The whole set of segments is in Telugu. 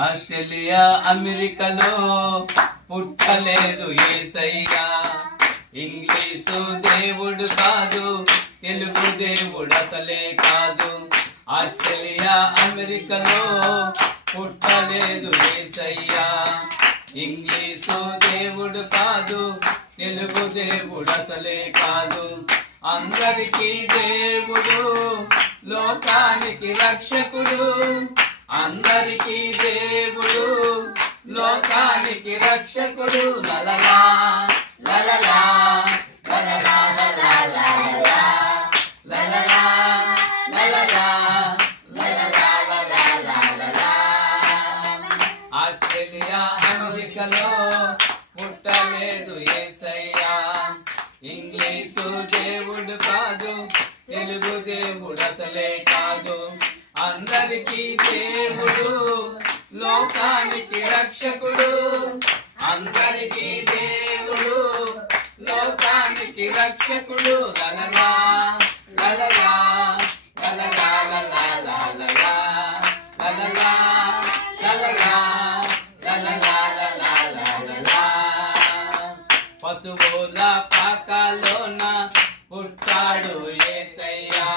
ఆస్ట్రేలియా అమెరికాలో పుట్టలేదు యేసయ్యా. ఇంగ్లీషు దేవుడు కాదు, తెలుగు దేవుడు అసలే కాదు. ఆస్ట్రేలియా అమెరికాలో పుట్టలేదు యేసయ్యా. ఇంగ్లీషు దేవుడు కాదు, తెలుగు దేవుడు అసలే కాదు. అందరికీ దేవుడు, లోకానికి రక్షకుడు. అందరికీ దేవుడు, లోకానికి రక్షకుడు. లలలా లలలా లలలా లలలా లలలా లలలా లలలా లలలా. ఆస్ట్రేలియా అమెరికాలో పుట్టలేదు యేసయ్యా. ఇంగ్లీషు దేవుడు కాదు, తెలుగు దేవుడు అసలే కాదు. అందరికీ దేవుడు, లోకానికి రక్షకుడు. అందరికీ దేవుడు, లోకానికి రక్షకుడు. లలలా లలలా లలలా లలలా లలలా లలలా లలలా లలలా లలలా. పశువుల పాకలోన పుట్టాడు యేసయ్యా.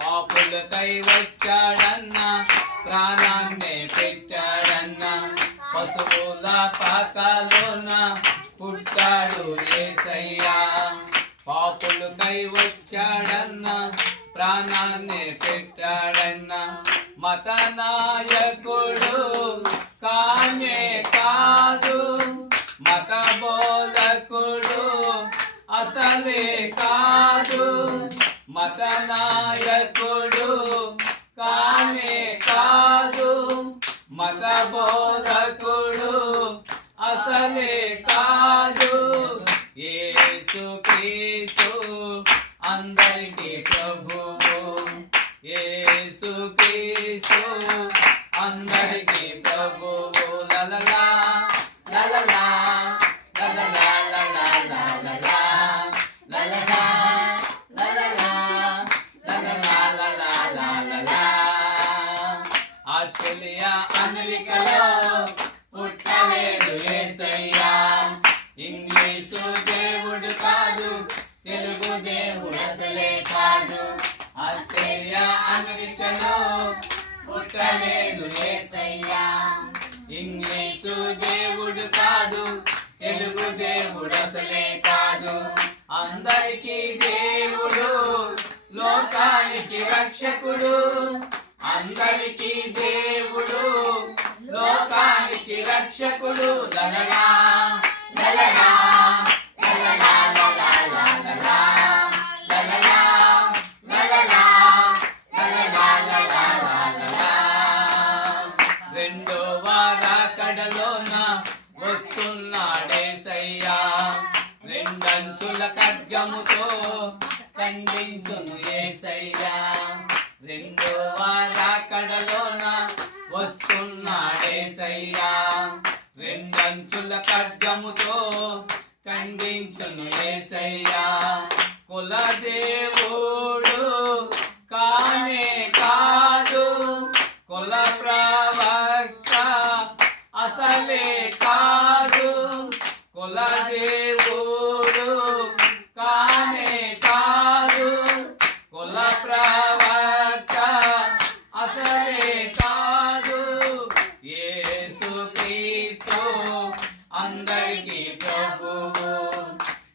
పాపులకై వచ్చాడన్న, ప్రాణాన్నే పెట్టాడన్న. పశువుల పాకలోన పుట్టాడు యేసయ్యా. పాపులకై వచ్చాడన్న, ప్రాణాన్నే పెట్టాడన్న. మత నాయకుడు కానే కాదు, మత బోధకుడు అసలే కాదు. మత నాయకుడు కానే కాదు, మత బోధకుడు అసలే కాదు. యేసు క్రీస్తు అందరికీ ప్రభువు. యేసు క్రీస్తు అందరికీ ప్రభువు. లలలా లలలా లలలా లలలా లలలా లలలా లలలా లలలా. ఆస్ట్రేలియా అమెరికాలో పుట్టలేదు యేసయ్యా. ఇంగ్లీషు దేవుడు కాదు, తెలుగు దేవుడు అసలే కాదు. ఆస్ట్రేలియా అమెరికాలో పుట్టలేదు యేసయ్యా. ఇంగ్లీషు దేవుడు కాదు, తెలుగు దేవుడు అసలే కాదు. అందరికీ దేవుడు, లోకానికి రక్షకుడు. అందరికీ దేవుడు, లోకానికి రక్షకుడు. లలలా లలలా లలలా లలలా లలలా లలలా లలలా లలలా లలలా. రెండవ రాకడలోన వస్తున్నాడేసయ్యా. రెండంచుల ఖడ్గముతో ఖండించును యేసయ్యా. రెండవ రాకడలోన వస్తున్నాడేసయ్యా. రెండంచుల ఖడ్గముతో ఖండించును యేసయ్యా. కుల దేవుడు కానే కాదు, కుల ప్రవక్త అసలే కాదు. కుల దేవుడు కానే కాదు, కుల ప్రవక్త అసలే కాదు. యేసు క్రీస్తు అందరికీ ప్రభువు.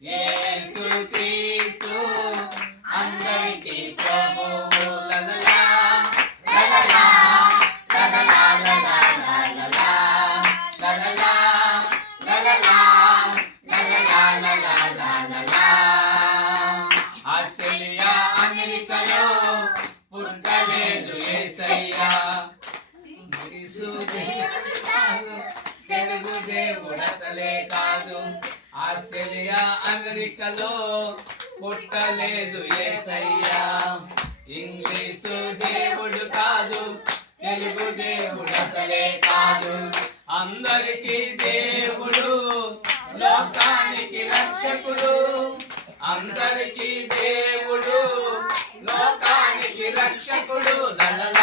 యేసు క్రీస్తు అందరికీ ప్రభువు. లలలా లలలా లలలా లలలా లలలా లలలా లలలా లలలా లలలా. ఆస్ట్రేలియా అమెరికాలో పుట్టలేదు యేసయ్యా. ఇంగ్లీషు దేవుడు కాదు, తెలుగు దేవుడు అసలే కాదు. ఆస్ట్రేలియా అమెరికాలో పుట్టలేదు యేసయ్యా. ఇంగ్లీషు దేవుడు కాదు, తెలుగు దేవుడు అసలే కాదు. అందరికీ దేవుడు, లోకానికి రక్షకుడు. అందరికీ దేవుడు, లోకానికి రక్షకుడు. లలలా